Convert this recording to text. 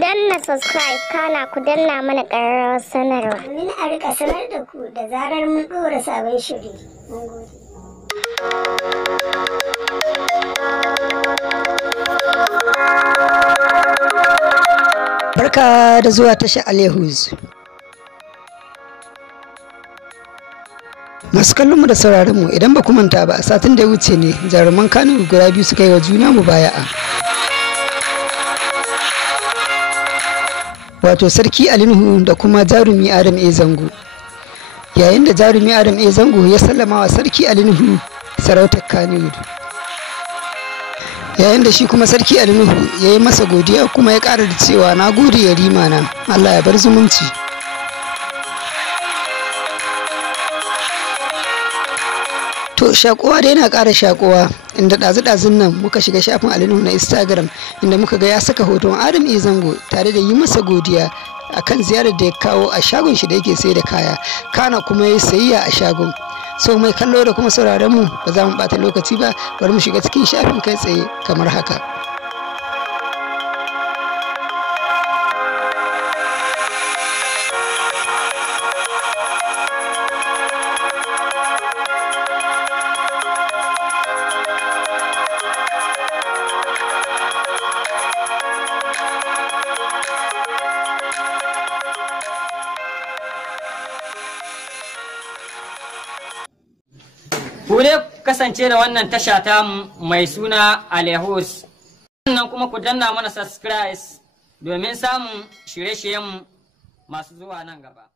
danna subscribe kana ku danna mana ƙararrawar sanarwa. Domin a rika sanar da ku da zarar mun ɗora sabon shiri. Mun gode. Barka da zuwa tashar Alehuz. Masu kallonmu da sauraronmu idan ba ku manta ba a satin da ya wuce ne jaruman Kano guda biyu suka yi wa juna mubaya'a. Wato Sarki Ali Nuhu da kuma Jarumi Adam A Zango. Yayin da Jarumi Adam A Zango ya sallama wa Sarki Ali Nuhu sarautar Kano. Yayin da shi kuma Sarki Ali Nuhu ya yi masa godiya kuma ya ƙara da cewa na gode yarima na, Allah ya bar zumunci. To shakuwa dai yana ƙara shakuwa inda ɗazu-ɗazun nan muka shiga shafin Ali Nuhu na Instagram inda muka ga ya saka hoton Adam A Zango tare da yi masa godiya akan ziyarar da ya kawo a shagon shi da yake sai da kaya, kana kuma ya sayayya a shagon. So mai kallo da kuma sauraron mu ba za mu ɓata lokaci ba, bari mu shiga cikin shafin kai tsaye kamar haka. Ku dai kasance da wannan tasha ta mai suna Alehuz. Sannan kuma ku danna mana subscribe domin samun shirye-shiryen masu zuwa nan gaba.